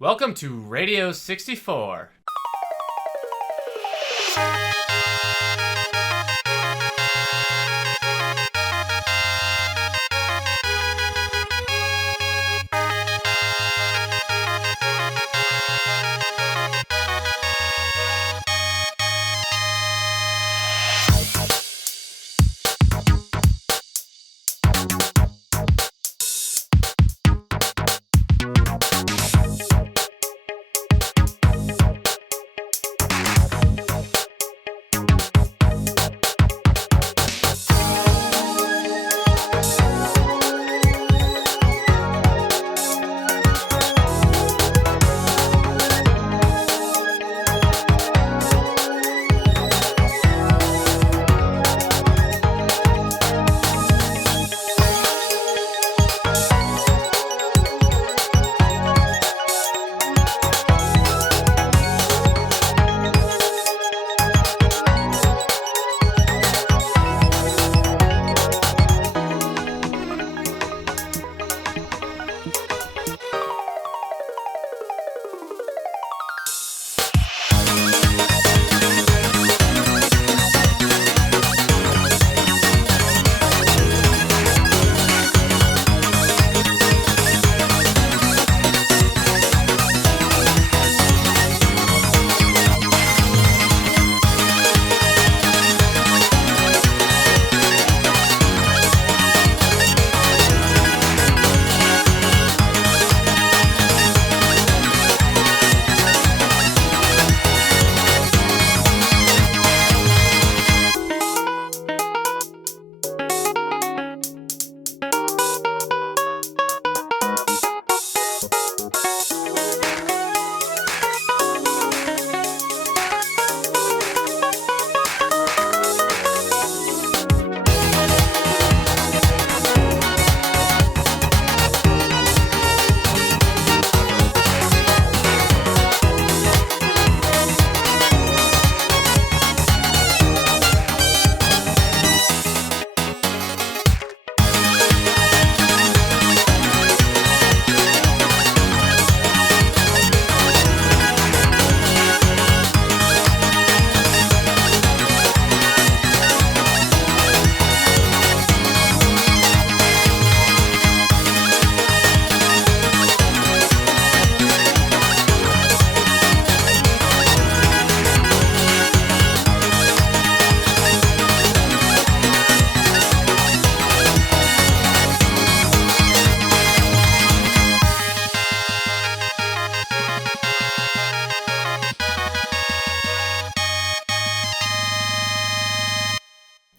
Welcome to Radio 64.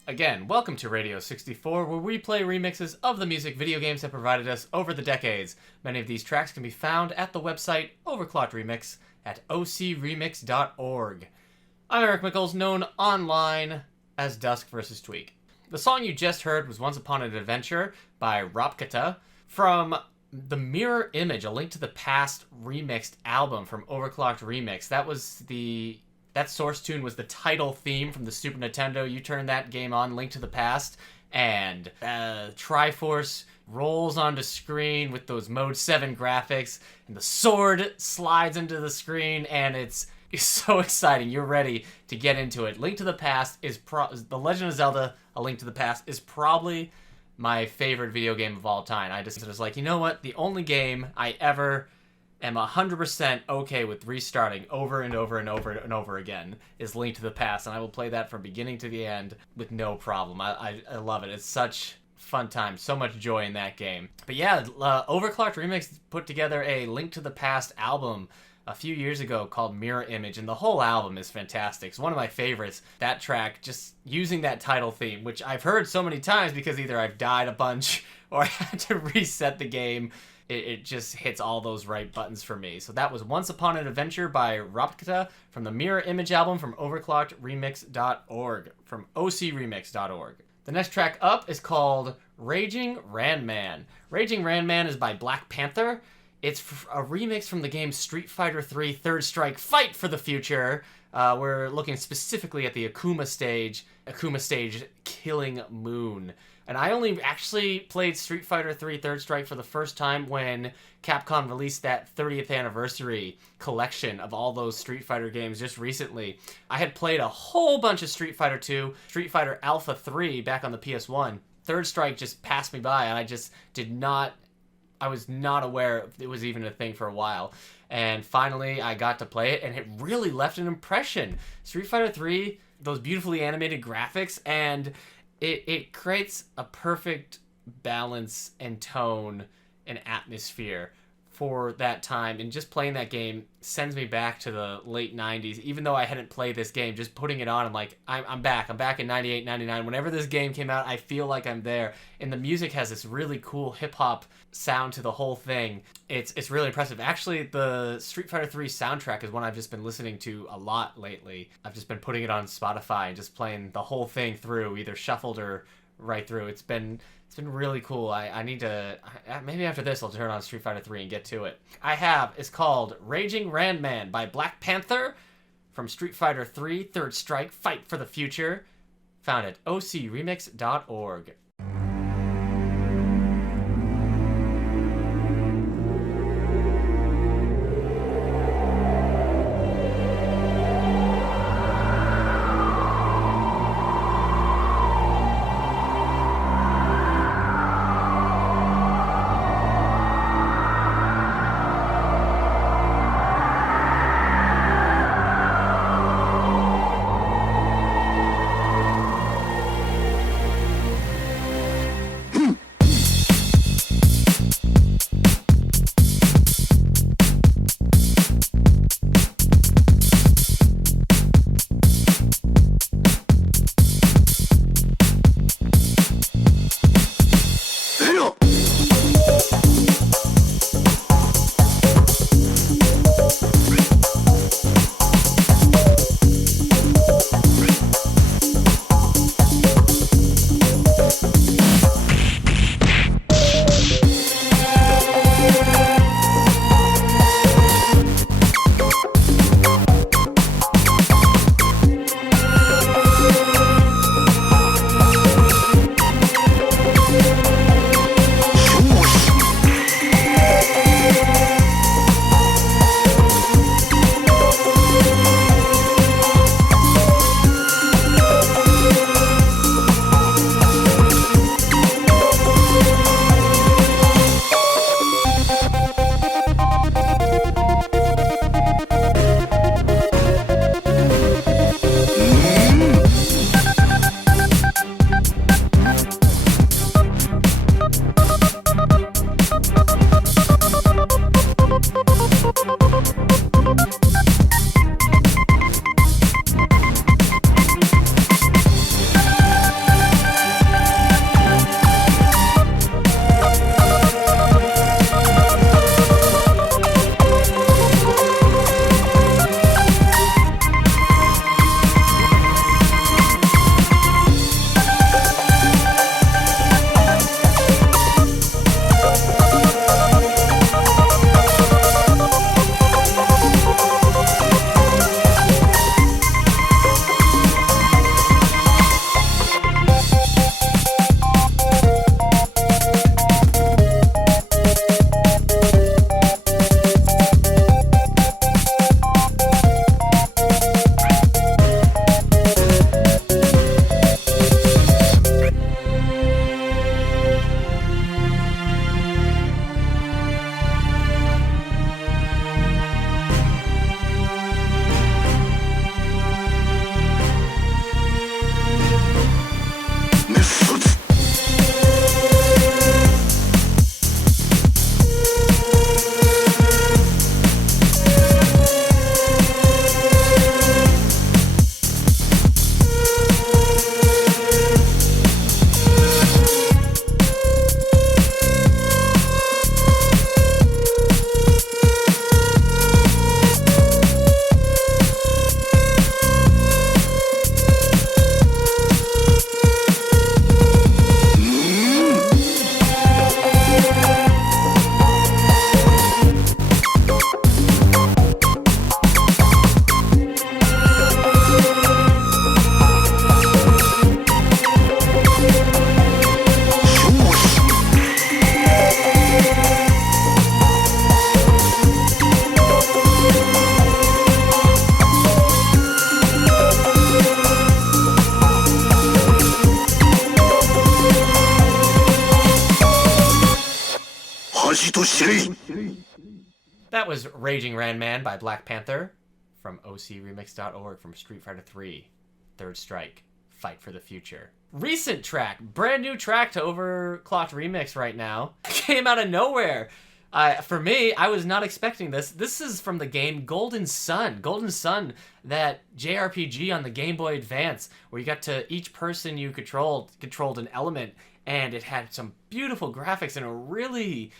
Again, welcome to Radio 64, where we play remixes of the music video games have provided us over the decades. Many of these tracks can be found at the website Overclocked Remix at ocremix.org. I'm Eric Mickles, known online as duskvstweak. The song you just heard was Once Upon an Adventure by Robkta from the Mirror Image, A Link to the Past remixed album from Overclocked Remix. That source tune was the title theme from the Super Nintendo. You turn that game on, Link to the Past, and Triforce rolls onto screen with those Mode 7 graphics, and the sword slides into the screen, and it's so exciting. You're ready to get into it. Link to the Past is The Legend of Zelda, A Link to the Past is probably my favorite video game of all time. I just was like, you know what? The only game I ever am 100% okay with restarting over and over and over and over again is Link to the Past, and I will play that from beginning to the end with no problem. I love it. It's such fun time, so much joy in that game. But yeah, Overclocked Remix put together a Link to the Past album a few years ago called Mirror Image, and the whole album is fantastic. It's one of my favorites. That track, just using that title theme, which I've heard so many times because either I've died a bunch or I had to reset the game. It just hits all those right buttons for me. So that was Once Upon an Adventure by Robkta from the Mirror Image album from overclockedremix.org, from ocremix.org. The next track up is called Raging Ranman. Raging Ranman is by BlackPanther. It's a remix from the game Street Fighter III Third Strike Fight for the Future. We're looking specifically at the Akuma stage Killing Moon. And I only actually played Street Fighter 3 Third Strike for the first time when Capcom released that 30th anniversary collection of all those Street Fighter games just recently. I had played a whole bunch of Street Fighter 2, Street Fighter Alpha 3 back on the PS1. Third Strike just passed me by, and I was not aware it was even a thing for a while. And finally, I got to play it, and it really left an impression. Street Fighter 3, those beautifully animated graphics, and it creates a perfect balance and tone and atmosphere for that time. And just playing that game sends me back to the late 90s. Even though I hadn't played this game, just putting it on, I'm like, I'm back. I'm back in 98, 99. Whenever this game came out, I feel like I'm there. And the music has this really cool hip-hop sound to the whole thing. It's really impressive. Actually, the Street Fighter 3 soundtrack is one I've just been listening to a lot lately. I've just been putting it on Spotify and just playing the whole thing through, either shuffled or right through. It's been really cool. I need to, maybe after this I'll turn on Street Fighter 3 and get to it. It's called Raging Ranman by BlackPanther from Street Fighter 3 Third Strike Fight for the Future, found at ocremix.org. That was Raging Ranman by BlackPanther from ocremix.org from Street Fighter 3. Third Strike, Fight for the Future. Recent track, brand new track to Overclocked Remix right now. Came out of nowhere. For me, I was not expecting this. This is from the game Golden Sun. Golden Sun, that JRPG on the Game Boy Advance, where you got to, each person you controlled an element, and it had some beautiful graphics and a really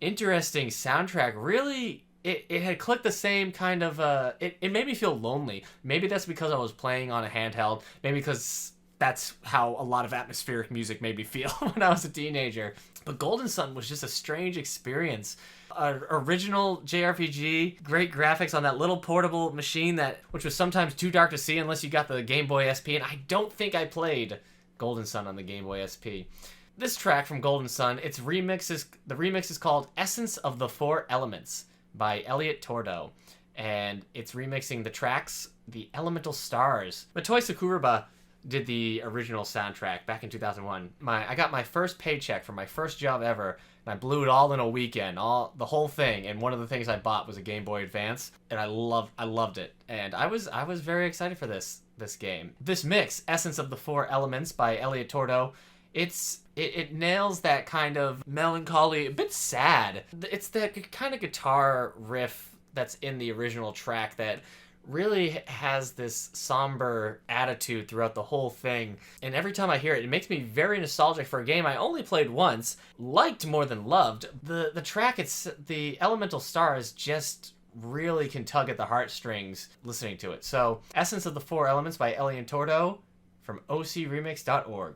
interesting soundtrack. Really, it had clicked the same kind of, it made me feel lonely. Maybe that's because I was playing on a handheld. Maybe because that's how a lot of atmospheric music made me feel when I was a teenager. But Golden Sun was just a strange experience. Original JRPG, great graphics on that little portable machine which was sometimes too dark to see unless you got the Game Boy SP, and I don't think I played Golden Sun on the Game Boy SP. This track from Golden Sun, the remix is called Essence of the Four Elements by Elliot Tordo, and it's remixing the tracks The Elemental Stars. Motoi Sakuraba did the original soundtrack back in 2001. I got my first paycheck for my first job ever, and I blew it all in a weekend, the whole thing. And one of the things I bought was a Game Boy Advance, and I loved it. And I was very excited for this game. This mix, Essence of the Four Elements by Elliot Tordo, it nails that kind of melancholy, a bit sad. It's that kind of guitar riff that's in the original track that really has this somber attitude throughout the whole thing. And every time I hear it, it makes me very nostalgic for a game I only played once, liked more than loved. The track, the Elemental Stars, just really can tug at the heartstrings listening to it. So, Essence of the Four Elements by Elliot Tordo from ocremix.org.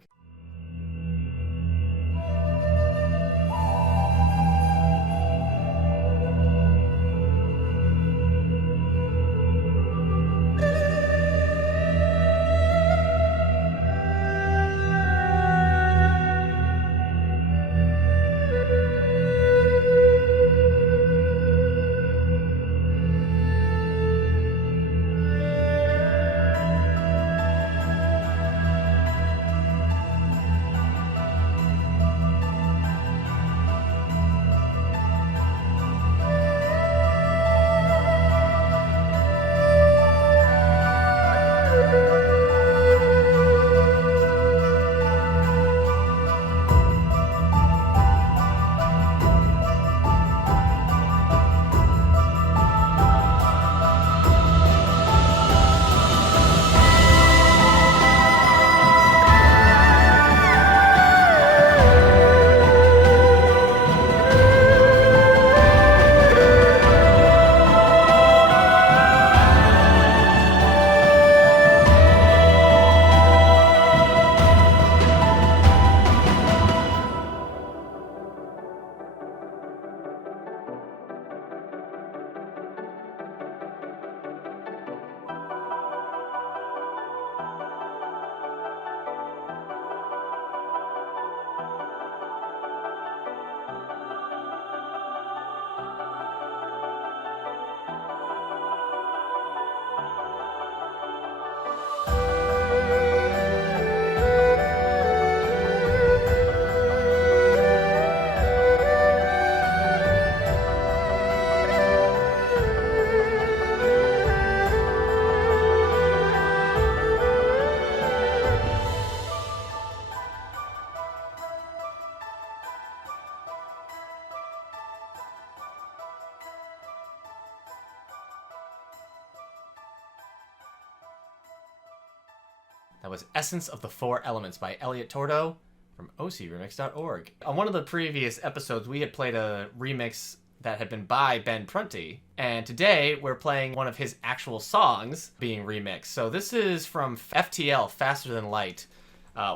That was Essence of the Four Elements by Elliot Tordo from ocremix.org. On one of the previous episodes, we had played a remix that had been by Ben Prunty, and today we're playing one of his actual songs being remixed. So this is from FTL, Faster Than Light,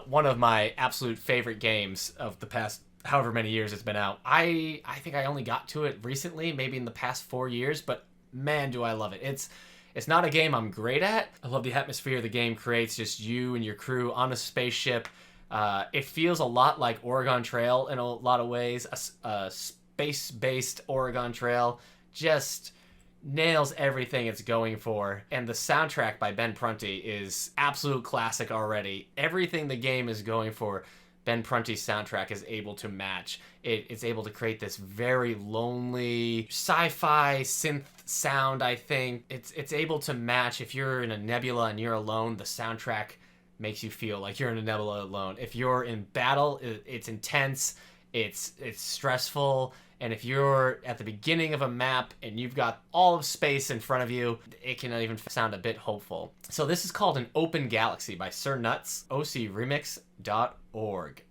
one of my absolute favorite games of the past however many years it's been out. I think I only got to it recently, maybe in the past 4 years, but man, do I love it. It's not a game I'm great at. I love the atmosphere the game creates, just you and your crew on a spaceship. It feels a lot like Oregon Trail in a lot of ways. A space-based Oregon Trail just nails everything it's going for. And the soundtrack by Ben Prunty is absolute classic already. Everything the game is going for, Ben Prunty's soundtrack is able to match. It's able to create this very lonely sci-fi synth sound, I think. It's able to match. If you're in a nebula and you're alone, the soundtrack makes you feel like you're in a nebula alone. If you're in battle, it's intense, it's stressful, and if you're at the beginning of a map and you've got all of space in front of you, it can even sound a bit hopeful. So this is called An Open Galaxy by Sir Nuts, ocremix.org.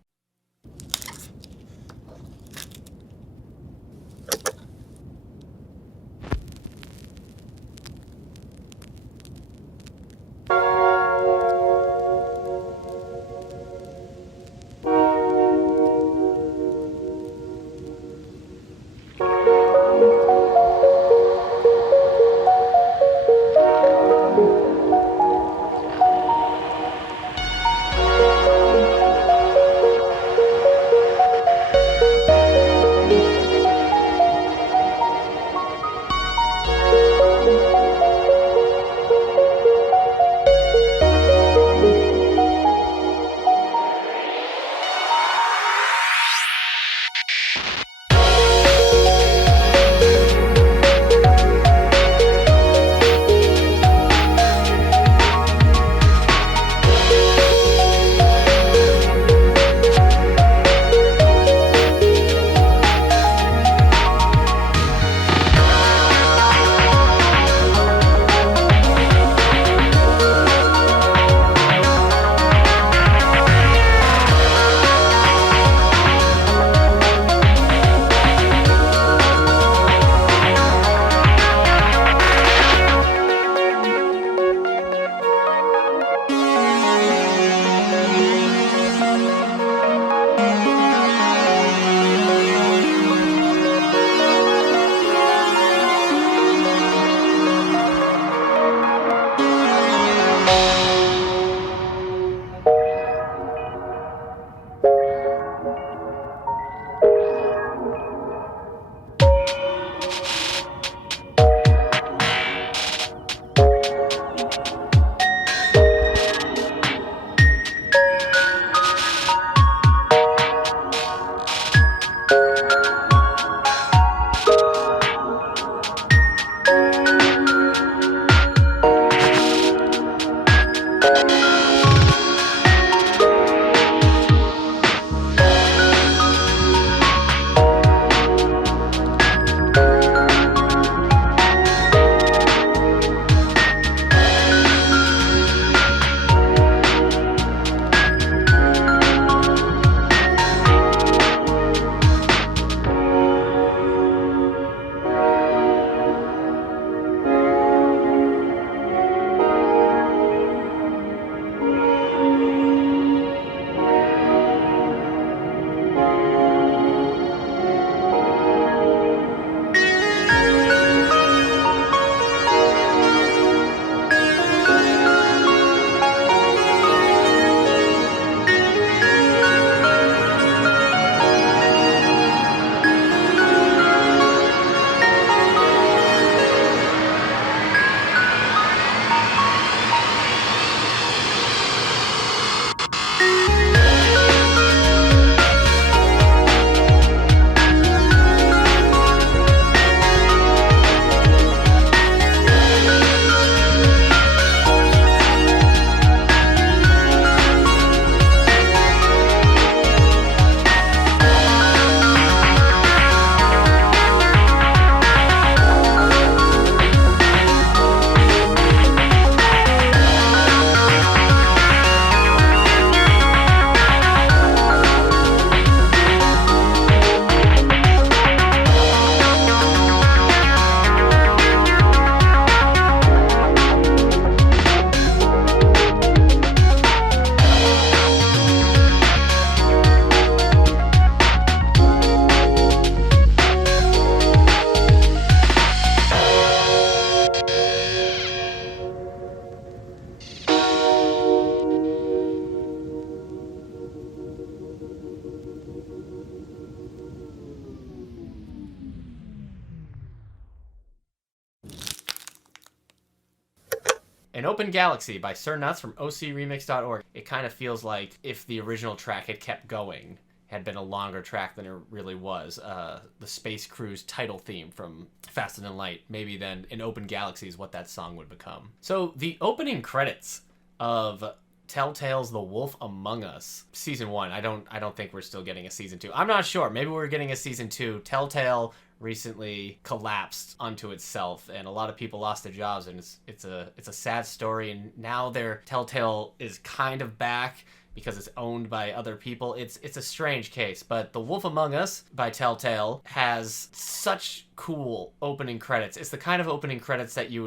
An Open Galaxy by Sir Nuts from ocremix.org. It kind of feels like if the original track had kept going, had been a longer track than it really was. The Space Cruise title theme from Faster Than Light. Maybe then An Open Galaxy is what that song would become. So the opening credits of Telltale's The Wolf Among Us Season 1. I don't think we're still getting a Season 2. I'm not sure. Maybe we're getting a Season 2. Telltale recently collapsed onto itself, and a lot of people lost their jobs, and it's a sad story, and now their Telltale is kind of back because it's owned by other people. It's a strange case, but The Wolf Among Us by Telltale has such cool opening credits. It's the kind of opening credits that you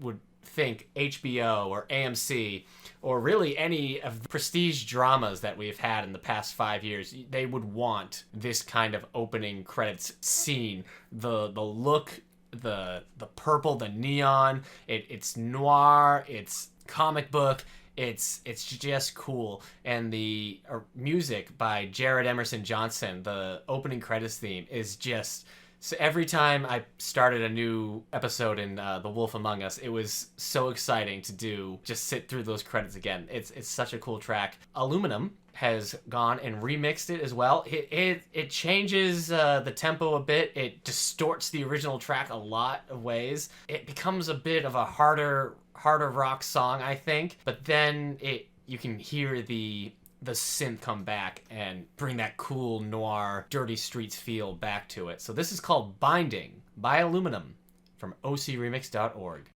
would think HBO or AMC or really any of the prestige dramas that we've had in the past 5 years, they would want this kind of opening credits scene. The look, the purple, the neon, it's noir, it's comic book, it's just cool. And the music by Jared Emerson Johnson, the opening credits theme, is just... So every time I started a new episode in The Wolf Among Us, it was so exciting to just sit through those credits again. It's such a cool track. Aluminum has gone and remixed it as well. It changes the tempo a bit. It distorts the original track a lot of ways. It becomes a bit of a harder rock song, I think. But then you can hear the synth come back and bring that cool noir dirty streets feel back to it. So this is called Binding by Aluminum from ocremix.org.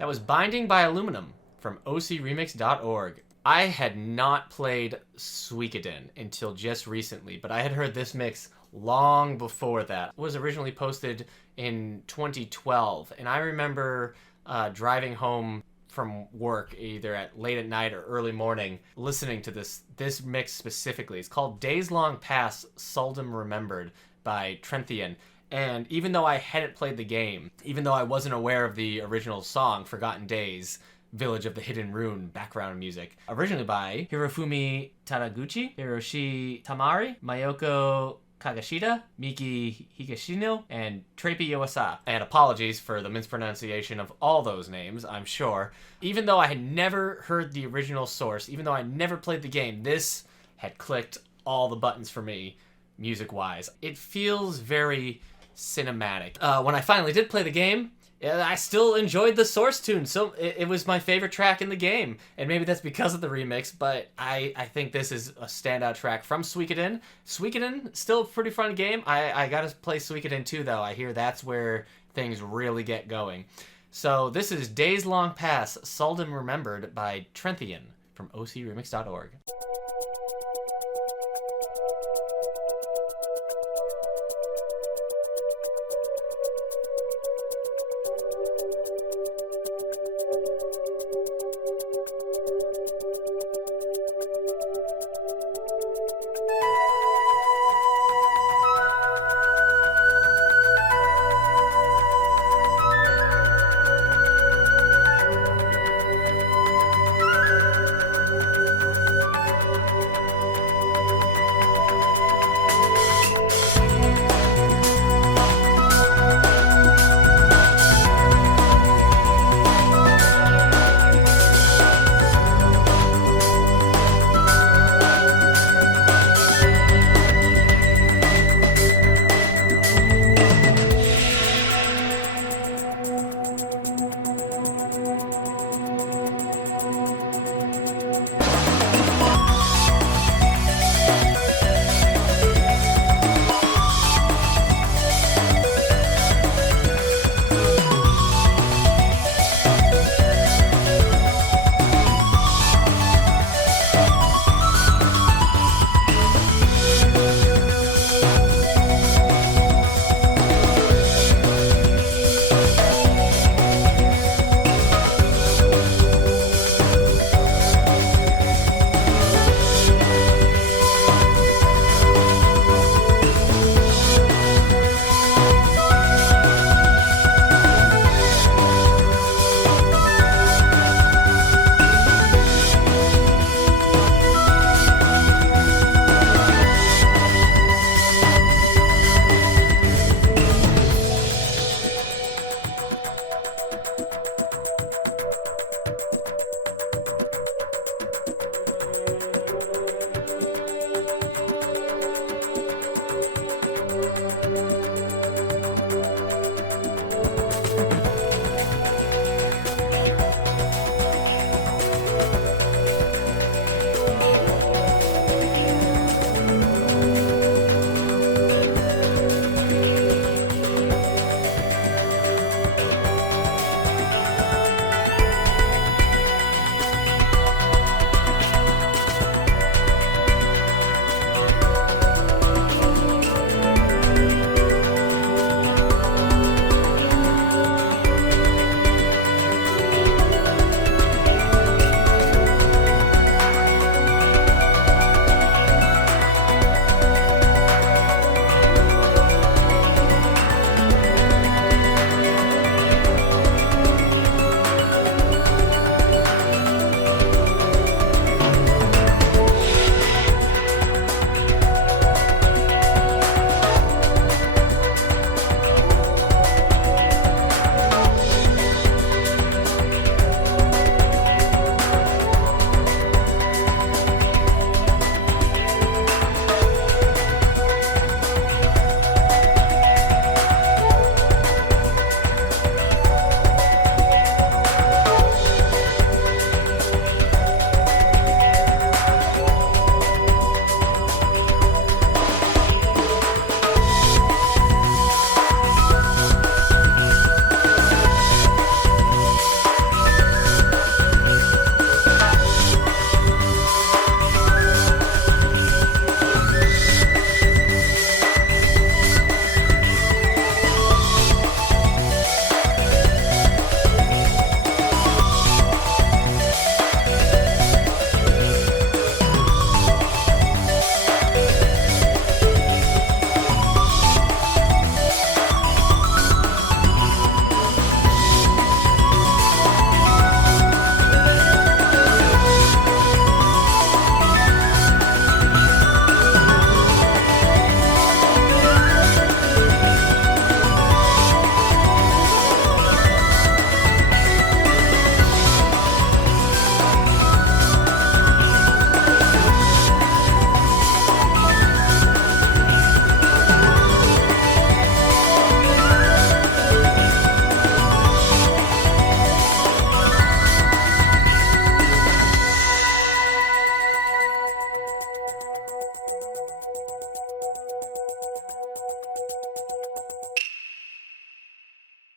That was Binding by Aluminum from ocremix.org. I had not played Suikoden until just recently, but I had heard this mix long before that. It was originally posted in 2012, and I remember driving home from work either at late at night or early morning listening to this mix specifically. It's called Days Long Past, Seldom Remembered by Trenthian. And even though I hadn't played the game, even though I wasn't aware of the original song, Forgotten Days, Village of the Hidden Rune background music, originally by Hirofumi Tadaguchi, Hiroshi Tamari, Mayoko Kagashida, Miki Higashino, and Treipi Iwasa. And apologies for the mispronunciation of all those names, I'm sure. Even though I had never heard the original source, even though I never played the game, this had clicked all the buttons for me, music-wise. It feels very cinematic. When I finally did play the game, I still enjoyed the source tune, so it was my favorite track in the game, and maybe that's because of the remix, but I think this is a standout track from Suikoden. Suikoden, still a pretty fun game. I gotta play Suikoden 2, though. I hear that's where things really get going. So this is Days Long Past, Seldom Remembered by Trenthian from ocremix.org.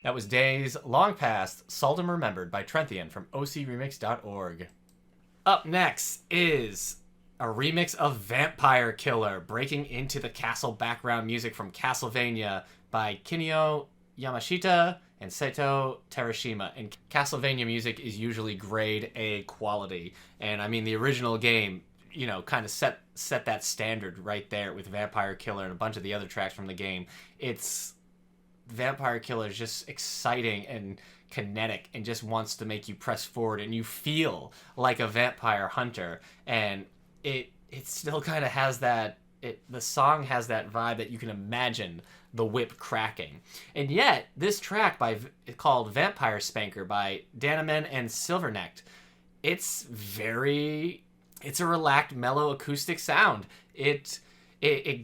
That was Days Long Past, Seldom Remembered by Trenthian from ocremix.org. Up next is a remix of Vampire Killer, breaking into the castle background music from Castlevania by Kinyo Yamashita and Seto Terashima. And Castlevania music is usually grade A quality. And I mean, the original game, you know, kind of set that standard right there with Vampire Killer and a bunch of the other tracks from the game. Vampire Killer is just exciting and kinetic and just wants to make you press forward and you feel like a vampire hunter. And it still kind of has that, the song has that vibe that you can imagine the whip cracking. And yet, this track called Vampire Spanker by Danneman and Silverknekt, it's a relaxed, mellow acoustic sound. It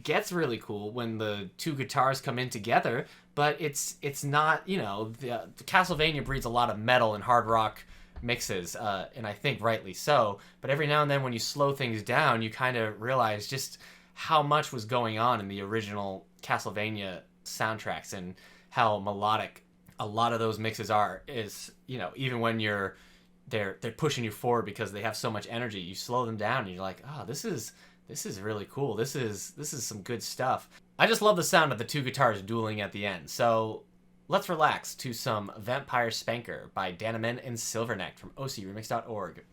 gets really cool when the two guitars come in together, but it's not, you know, the Castlevania breeds a lot of metal and hard rock mixes, and I think rightly so, but every now and then when you slow things down, you kind of realize just how much was going on in the original Castlevania soundtracks and how melodic a lot of those mixes is, you know, even when they're pushing you forward because they have so much energy, you slow them down and you're like, oh, this is really cool. This is some good stuff. I just love the sound of the two guitars dueling at the end. So let's relax to some Vampire Spanker by Danneman and Silverknekt from ocremix.org.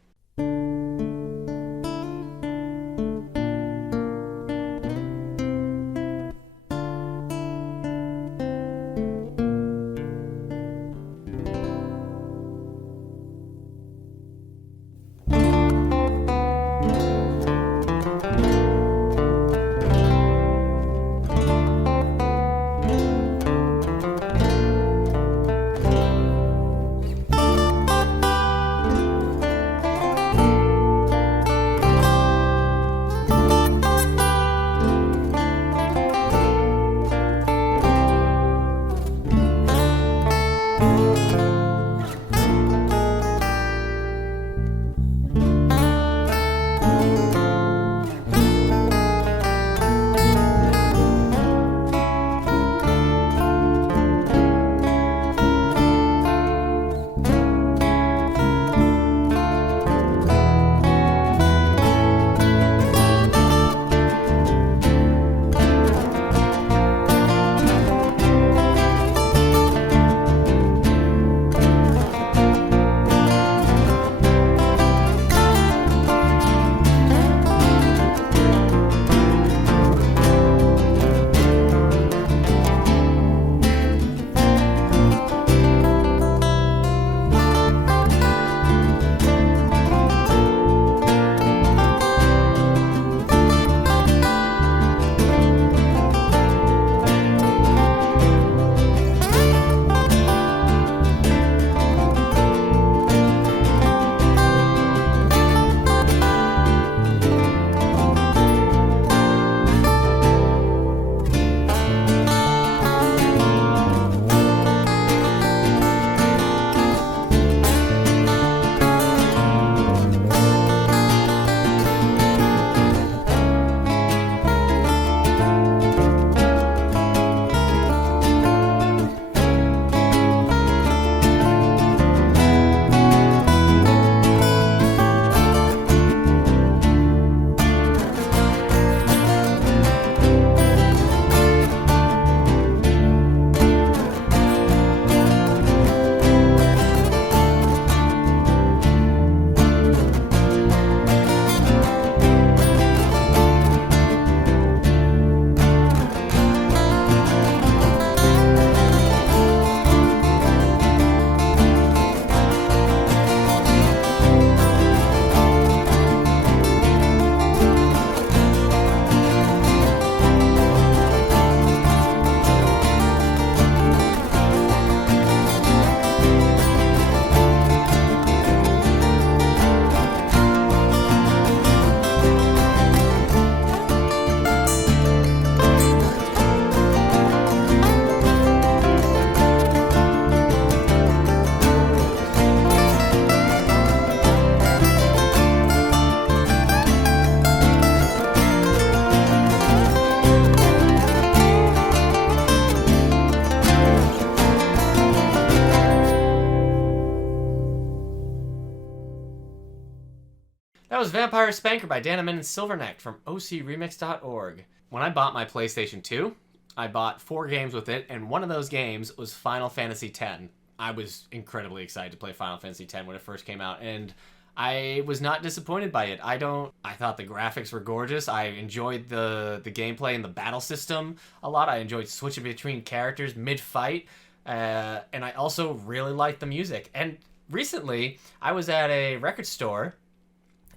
That was Vampire Spanker by Danneman and Silverknekt from ocremix.org. When I bought my PlayStation 2, I bought 4 games with it, and one of those games was Final Fantasy X. I was incredibly excited to play Final Fantasy X when it first came out, and I was not disappointed by it. I thought the graphics were gorgeous. I enjoyed the gameplay and the battle system a lot. I enjoyed switching between characters mid-fight, and I also really liked the music. And recently, I was at a record store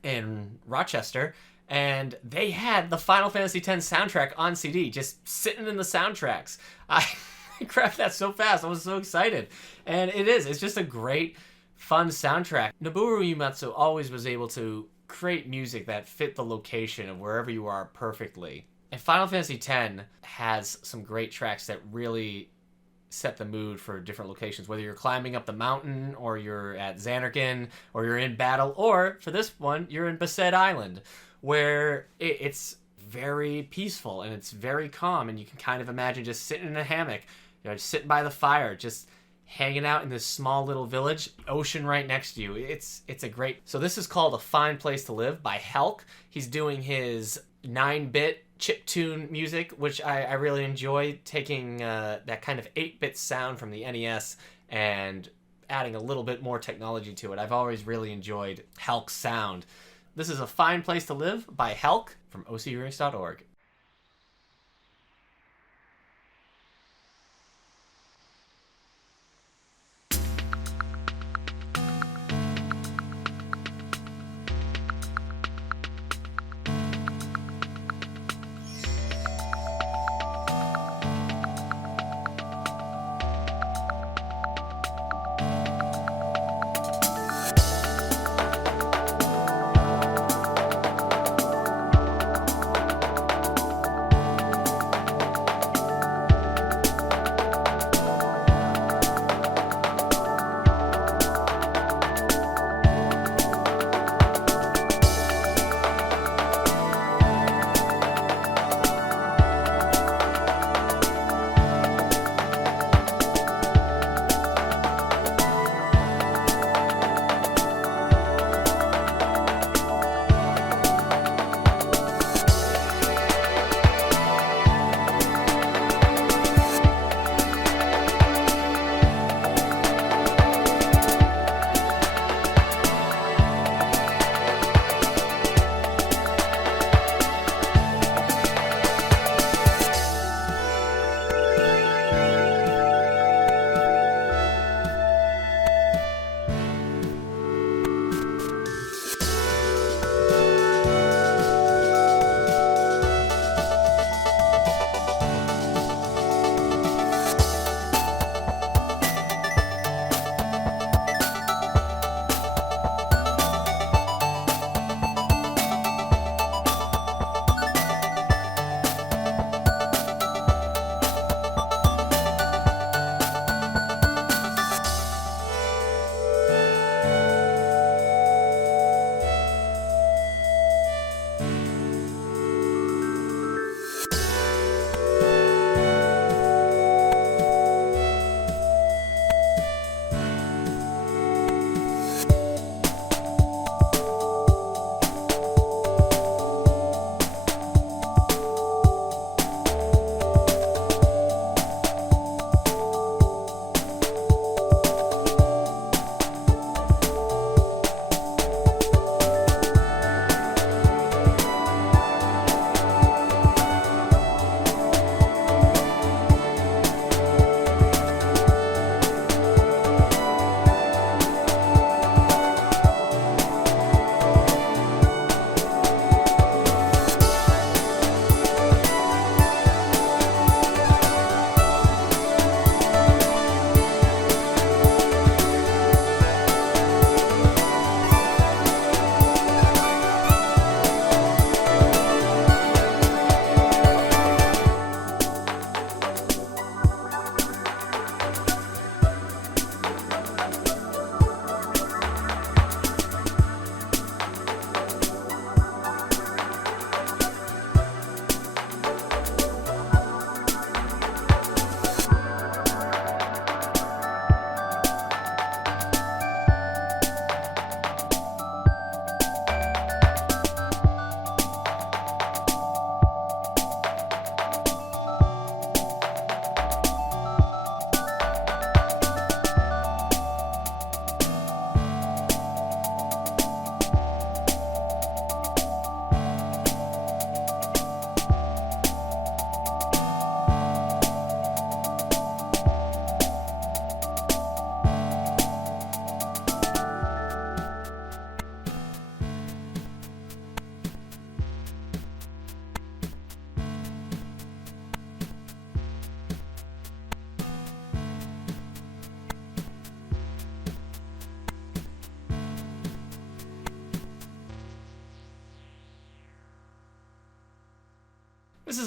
in Rochester, and they had the Final Fantasy X soundtrack on CD, just sitting in the soundtracks. I grabbed that so fast. I was so excited. And it's just a great, fun soundtrack. Noburu Uematsu always was able to create music that fit the location of wherever you are perfectly. And Final Fantasy X has some great tracks that really set the mood for different locations, whether you're climbing up the mountain, or you're at Xanarkand, or you're in battle, or for this one, you're in Besaid Island, where it's very peaceful and it's very calm, and you can kind of imagine just sitting in a hammock, just sitting by the fire, just hanging out in this small little village, ocean right next to you. It's a great... So this is called A Fine Place to Live by halc. He's doing his 9-bit chiptune music, which I really enjoy, taking that kind of 8-bit sound from the NES and adding a little bit more technology to it. I've always really enjoyed halc's sound. This is A Fine Place to Live by halc from ocremix.org.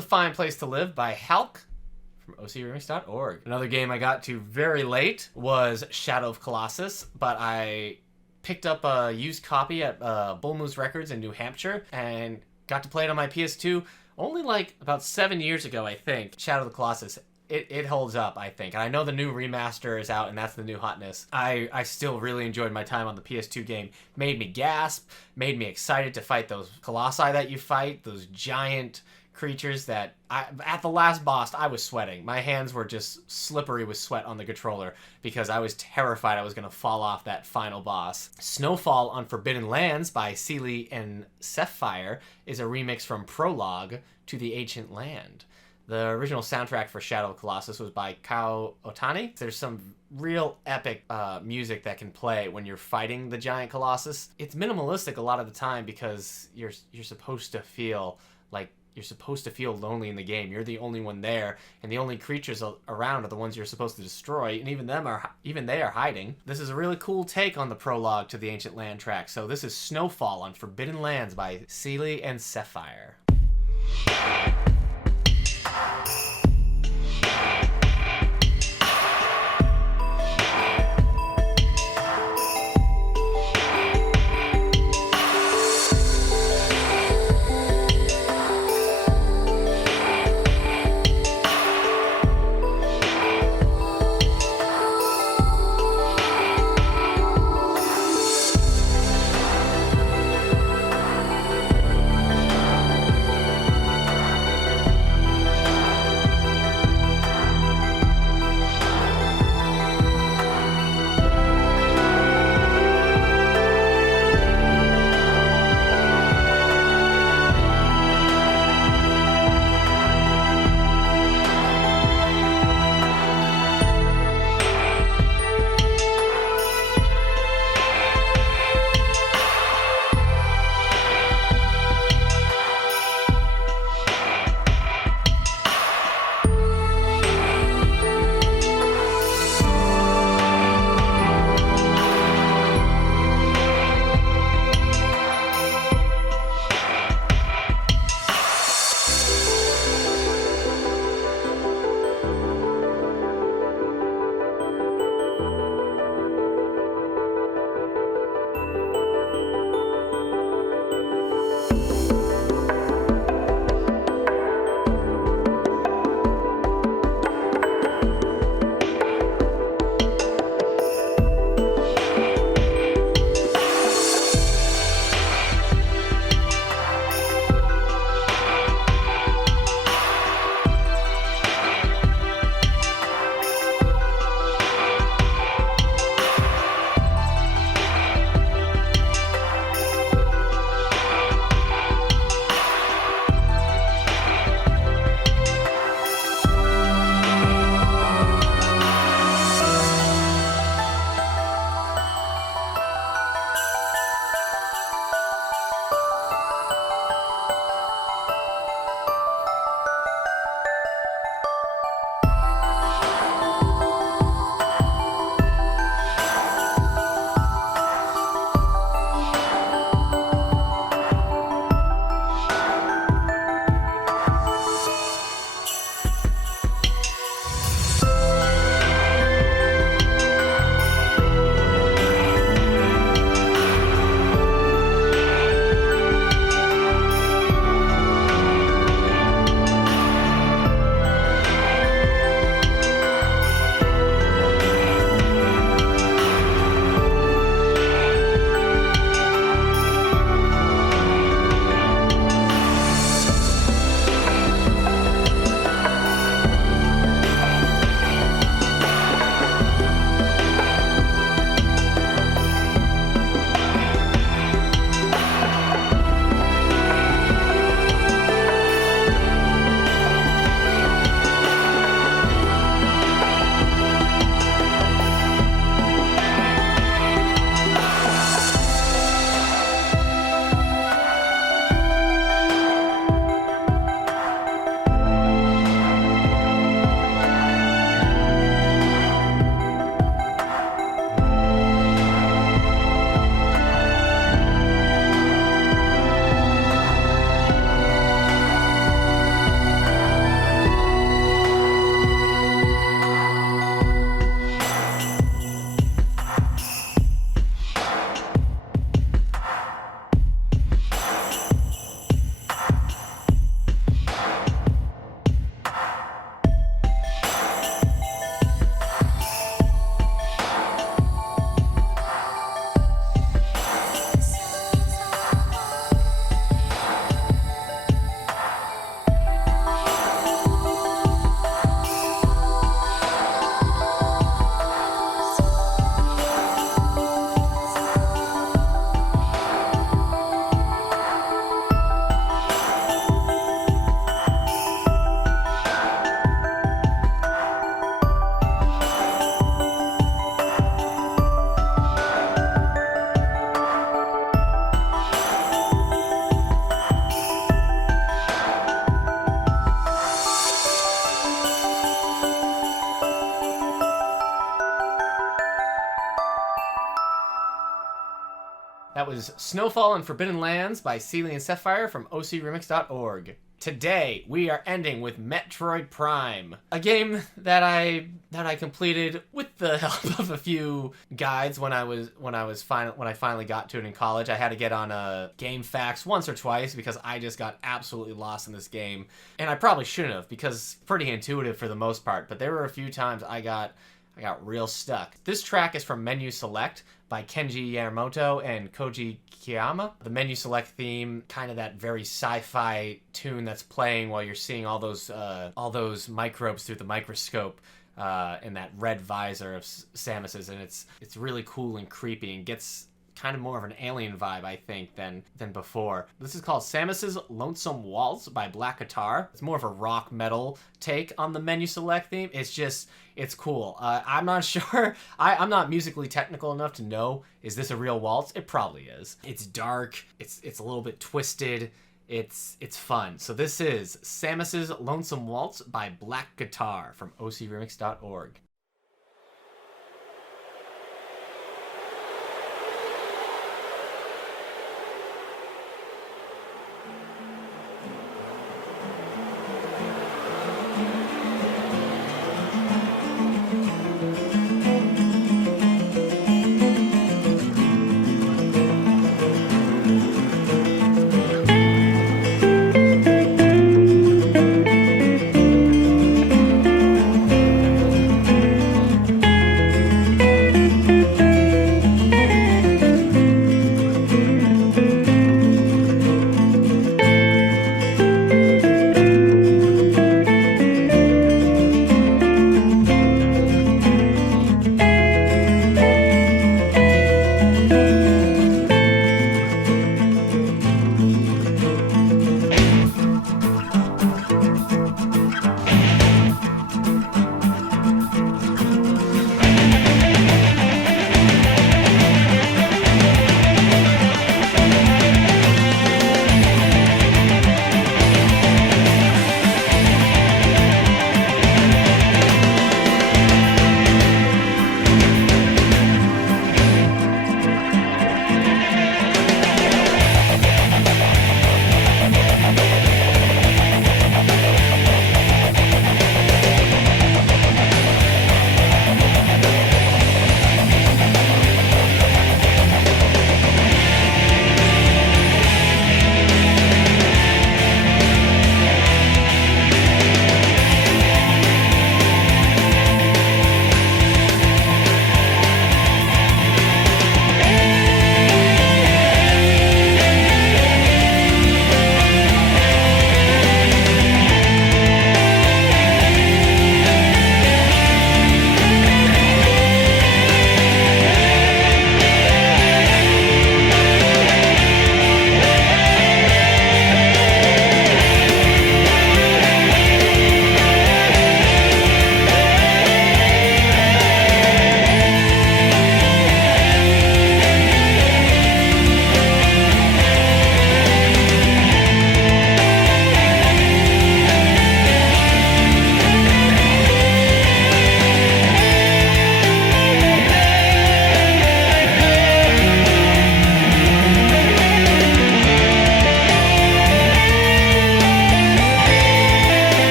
A Fine Place to Live by halc from ocremix.org. Another game I got to very late was Shadow of Colossus, but I picked up a used copy at Bull Moose Records in New Hampshire and got to play it on my PS2 only like about 7 years ago, I think. Shadow of the Colossus, it holds up, I think. And I know the new remaster is out and that's the new hotness. I still really enjoyed my time on the PS2 game. Made me gasp, made me excited to fight those colossi that you fight, those giant creatures that at the last boss I was sweating. My hands were just slippery with sweat on the controller because I was terrified I was going to fall off that final boss. Snowfall on Forbidden Lands by ceili and sephfire is a remix from Prologue to the Ancient Land. The original soundtrack for Shadow of Colossus was by Kao Otani. There's some real epic music that can play when you're fighting the giant colossus. It's minimalistic a lot of the time because you're supposed to feel like you're supposed to feel lonely in the game. You're the only one there, and the only creatures around are the ones you're supposed to destroy, and even they are hiding. This is a really cool take on the Prologue to the Ancient Land track. So this is Snowfall on Forbidden Lands by ceili and sephfire. That was Snowfall and Forbidden Lands by ceili and sephfire from ocremix.org. Today, we are ending with Metroid Prime, a game that I completed with the help of a few guides when I finally got to it in college. I had to get on a GameFAQs once or twice because I just got absolutely lost in this game, and I probably shouldn't have because it's pretty intuitive for the most part. But there were a few times I got real stuck. This track is from Menu Select by Kenji Yamamoto and Koji Kiyama. The Menu Select theme, kind of that very sci-fi tune that's playing while you're seeing all those microbes through the microscope in that red visor of Samus's, and it's really cool and creepy and gets kind of more of an alien vibe, I think, than before. This is called Samus's Lonesome Waltz by blackguitar. It's more of a rock metal take on the Menu Select theme. It's cool. I'm not sure. I'm not musically technical enough to know, is this a real waltz? It probably is. It's dark. It's a little bit twisted. It's fun. So this is Samus's Lonesome Waltz by blackguitar from ocremix.org.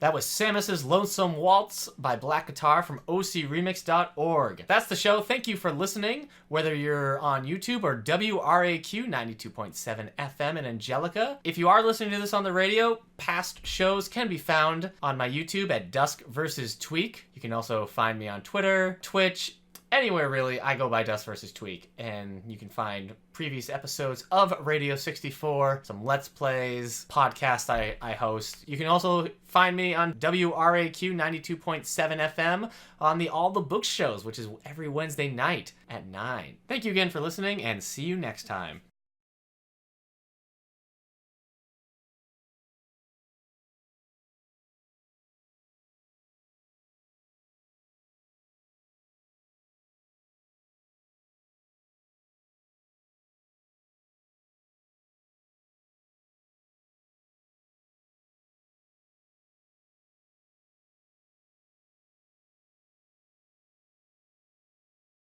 That was Samus's Lonesome Waltz by blackguitar from ocremix.org. That's the show. Thank you for listening, whether you're on YouTube or WRAQ 92.7 FM in Angelica. If you are listening to this on the radio, past shows can be found on my YouTube at duskvstweak. You can also find me on Twitter, Twitch, anywhere really. I go by duskvstweak, and you can find previous episodes of Radio64, some Let's Plays, podcasts I host. You can also find me on WRAQ 92.7 FM on the All the Books shows, which is every Wednesday night at 9. Thank you again for listening, and see you next time.